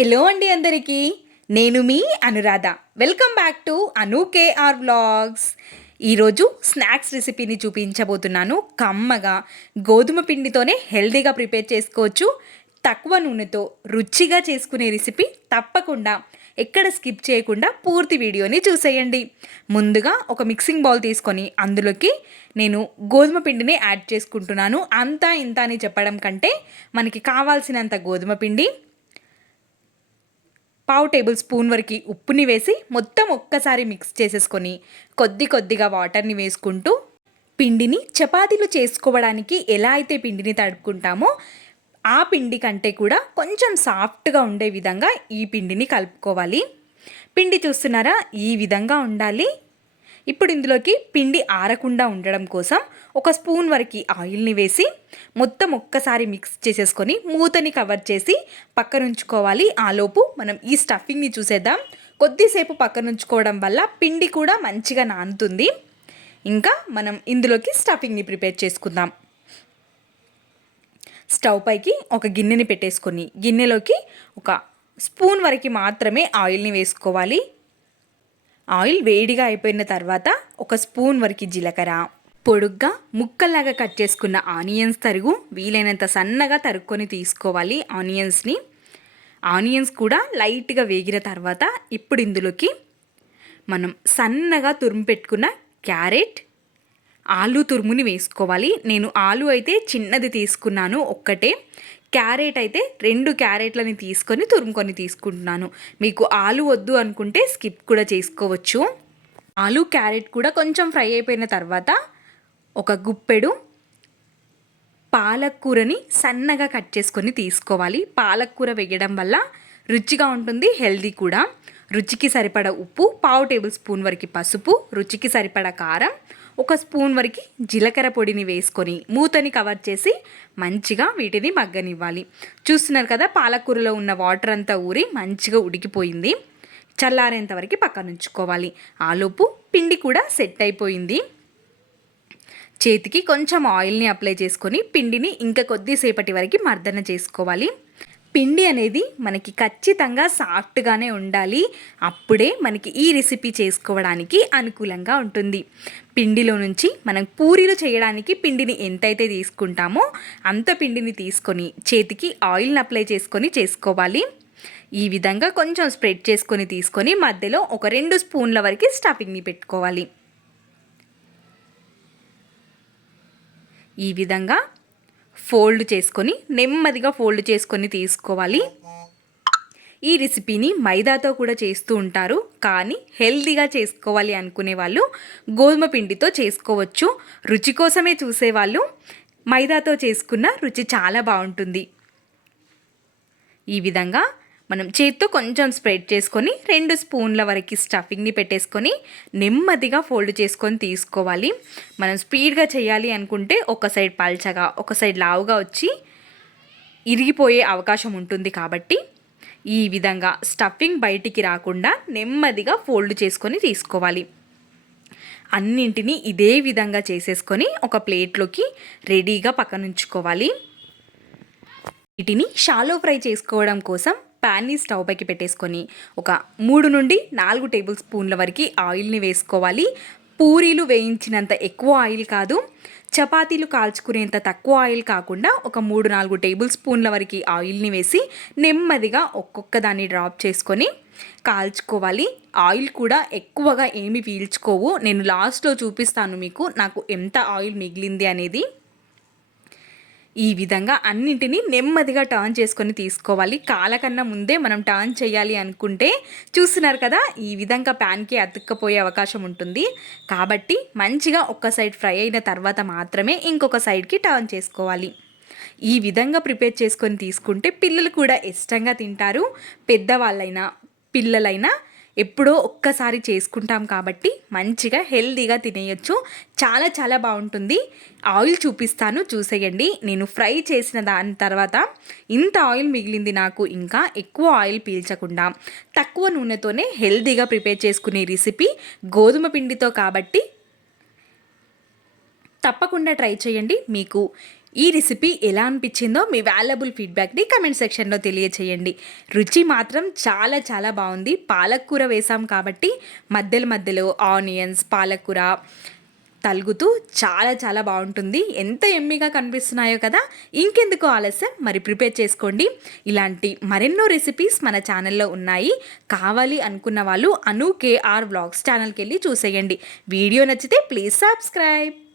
Hello అండి అందరికీ. నేను మీ Anuradha. Welcome back to Anu KR vlogs. ఈరోజు స్నాక్స్ రెసిపీని చూపించబోతున్నాను. కమ్మగా గోధుమ పిండితోనే హెల్తీగా ప్రిపేర్ చేసుకోవచ్చు. తక్కువ నూనెతో రుచిగా చేసుకునే రెసిపీ తప్పకుండా ఎక్కడ స్కిప్ చేయకుండా పూర్తి వీడియోని చూసేయండి. ముందుగా ఒక మిక్సింగ్ బౌల్ తీసుకొని అందులోకి నేను గోధుమ పిండిని యాడ్ చేసుకుంటున్నాను. అంతా ఇంత అని చెప్పడం కంటే మనకి కావాల్సినంత గోధుమ పిండి పావు టేబుల్ స్పూన్ వరకు ఉప్పుని వేసి మొత్తం ఒక్కసారి మిక్స్ చేసేసుకొని కొద్ది కొద్దిగా వాటర్ని వేసుకుంటూ పిండిని చపాతీలు చేసుకోవడానికి ఎలా అయితే పిండిని తడుపుకుంటామో ఆ పిండి కంటే కూడా కొంచెం సాఫ్ట్గా ఉండే విధంగా ఈ పిండిని కలుపుకోవాలి. పిండి చూస్తున్నారా? ఈ విధంగా ఉండాలి. ఇప్పుడు ఇందులోకి పిండి ఆరకుండా ఉండడం కోసం ఒక స్పూన్ వరకు ఆయిల్ని వేసి మొత్తం ఒక్కసారి మిక్స్ చేసేసుకొని మూతని కవర్ చేసి పక్కన ఉంచుకోవాలి. ఆలోపు మనం ఈ స్టఫింగ్ని చూసేద్దాం. కొద్దిసేపు పక్కన ఉంచుకోవడం వల్ల పిండి కూడా మంచిగా నానుతుంది. ఇంకా మనం ఇందులోకి స్టఫింగ్ని ప్రిపేర్ చేసుకుందాం. స్టవ్ పైకి ఒక గిన్నెని పెట్టేసుకొని గిన్నెలోకి ఒక స్పూన్ వరకు మాత్రమే ఆయిల్ని వేసుకోవాలి. ఆయిల్ వేడిగా అయిపోయిన తర్వాత ఒక స్పూన్ వరకు జీలకర్ర. పొడుగ్గా ముక్కల్లాగా కట్ చేసుకున్న ఆనియన్స్ తరుగు వీలైనంత సన్నగా తరుక్కొని తీసుకోవాలి ఆనియన్స్ని. ఆనియన్స్ కూడా లైట్గా వేగిన తర్వాత ఇప్పుడు ఇందులోకి మనం సన్నగా తురుము పెట్టుకున్న క్యారెట్ ఆలు తురుముని వేసుకోవాలి. నేను ఆలు అయితే చిన్నది తీసుకున్నాను ఒక్కటే. క్యారెట్ అయితే రెండు క్యారెట్లని తీసుకొని తురుముకొని తీసుకుంటున్నాను. మీకు ఆలు వద్దు అనుకుంటే స్కిప్ కూడా చేసుకోవచ్చు. ఆలు క్యారెట్ కూడా కొంచెం ఫ్రై అయిపోయిన తర్వాత ఒక గుప్పెడు పాలకూరని సన్నగా కట్ చేసుకొని తీసుకోవాలి. పాలకూర వేయడం వల్ల రుచిగా ఉంటుంది హెల్దీ కూడా. రుచికి సరిపడ ఉప్పు పావు టేబుల్ స్పూన్ వరకు పసుపు రుచికి సరిపడ కారం ఒక స్పూన్ వరకు జీలకర్ర పొడిని వేసుకొని మూతని కవర్ చేసి మంచిగా వీటిని మగ్గనివ్వాలి. చూస్తున్నారు కదా పాలకూరలో ఉన్న వాటర్ అంతా ఊరి మంచిగా ఉడికిపోయింది. చల్లారేంత వరకు పక్కన ఉంచుకోవాలి. ఆలోపు పిండి కూడా సెట్ అయిపోయింది. చేతికి కొంచెం ఆయిల్ని అప్లై చేసుకొని పిండిని ఇంకా కొద్దిసేపటి వరకు మర్దన చేసుకోవాలి. పిండి అనేది మనకి ఖచ్చితంగా సాఫ్ట్గానే ఉండాలి. అప్పుడే మనకి ఈ రెసిపీ చేసుకోవడానికి అనుకూలంగా ఉంటుంది. పిండిలో నుంచి మనం పూరీలు చేయడానికి పిండిని ఎంతైతే తీసుకుంటామో అంత పిండిని తీసుకొని చేతికి ఆయిల్ని అప్లై చేసుకొని చేసుకోవాలి. ఈ విధంగా కొంచెం స్ప్రెడ్ చేసుకొని తీసుకొని మధ్యలో ఒక రెండు స్పూన్ల వరకు స్టఫింగ్ని పెట్టుకోవాలి. ఈ విధంగా ఫోల్డ్ చేసుకొని నెమ్మదిగా ఫోల్డ్ చేసుకొని తీసుకోవాలి. ఈ రెసిపీని మైదాతో కూడా చేస్తూ ఉంటారు. కానీ హెల్దీగా చేసుకోవాలి అనుకునే వాళ్ళు గోధుమ పిండితో చేసుకోవచ్చు. రుచి కోసమే చూసేవాళ్ళు మైదాతో చేసుకున్న రుచి చాలా బాగుంటుంది. ఈ విధంగా మనం చేత్తో కొంచెం స్ప్రెడ్ చేసుకొని రెండు స్పూన్ల వరకు స్టఫింగ్ని పెట్టేసుకొని నెమ్మదిగా ఫోల్డ్ చేసుకొని తీసుకోవాలి. మనం స్పీడ్గా చేయాలి అనుకుంటే ఒక సైడ్ పల్చగా ఒక సైడ్ లావుగా వచ్చి ఇరిగిపోయే అవకాశం ఉంటుంది కాబట్టి ఈ విధంగా స్టఫింగ్ బయటికి రాకుండా నెమ్మదిగా ఫోల్డ్ చేసుకొని తీసుకోవాలి. అన్నింటినీ ఇదే విధంగా చేసేసుకొని ఒక ప్లేట్లోకి రెడీగా పక్కనుంచుకోవాలి. వీటిని షాలో ఫ్రై చేసుకోవడం కోసం ప్యాన్ని స్టవ్ పైకి పెట్టేసుకొని ఒక మూడు నుండి నాలుగు టేబుల్ స్పూన్ల వరకు ఆయిల్ని వేసుకోవాలి. పూరీలు వేయించినంత ఎక్కువ ఆయిల్ కాదు. చపాతీలు కాల్చుకునేంత తక్కువ ఆయిల్ కాకుండా ఒక మూడు నాలుగు టేబుల్ స్పూన్ల వరకు ఆయిల్ని వేసి నెమ్మదిగా ఒక్కొక్క దాన్ని డ్రాప్ చేసుకొని కాల్చుకోవాలి. ఆయిల్ కూడా ఎక్కువగా ఏమి పీల్చుకోవు. నేను లాస్ట్లో చూపిస్తాను మీకు నాకు ఎంత ఆయిల్ మిగిలింది అనేది. ఈ విధంగా అన్నింటినీ నెమ్మదిగా టర్న్ చేసుకొని తీసుకోవాలి. కాలకన్నా ముందే మనం టర్న్ చేయాలి అనుకుంటే చూస్తున్నారు కదా ఈ విధంగా ప్యాన్కి అతుక్కపోయే అవకాశం ఉంటుంది. కాబట్టి మంచిగా ఒక్క సైడ్ ఫ్రై అయిన తర్వాత మాత్రమే ఇంకొక సైడ్కి టర్న్ చేసుకోవాలి. ఈ విధంగా ప్రిపేర్ చేసుకొని తీసుకుంటే పిల్లలు కూడా ఇష్టంగా తింటారు. పెద్దవాళ్ళైనా పిల్లలైనా ఎప్పుడో ఒక్కసారి చేసుకుంటాం కాబట్టి మంచిగా హెల్దీగా తినేయచ్చు. చాలా చాలా బాగుంటుంది. ఆయిల్ చూపిస్తాను చూసేయండి. నేను ఫ్రై చేసిన దాని తర్వాత ఇంత ఆయిల్ మిగిలింది నాకు. ఇంకా ఎక్కువ ఆయిల్ పీల్చకుండా తక్కువ నూనెతోనే హెల్తీగా ప్రిపేర్ చేసుకునే రెసిపీ గోధుమ పిండితో కాబట్టి తప్పకుండా ట్రై చేయండి. మీకు ఈ రెసిపీ ఎలా అనిపించిందో మీ వాల్యబుల్ ఫీడ్బ్యాక్ని కమెంట్ సెక్షన్లో తెలియచేయండి. రుచి మాత్రం చాలా చాలా బాగుంది. పాలకూర వేసాం కాబట్టి మధ్యలో మధ్యలో ఆనియన్స్ పాలకూర తలుగుతూ చాలా చాలా బాగుంటుంది. ఎంత ఎమ్మిగా కనిపిస్తున్నాయో కదా! ఇంకెందుకు ఆలస్యం? మరి ప్రిపేర్ చేసుకోండి. ఇలాంటి మరెన్నో రెసిపీస్ మన ఛానల్లో ఉన్నాయి. కావాలి అనుకున్న వాళ్ళు అను కేఆర్ వ్లాగ్స్ ఛానల్కి వెళ్ళి చూసేయండి. వీడియో నచ్చితే ప్లీజ్ సబ్స్క్రైబ్.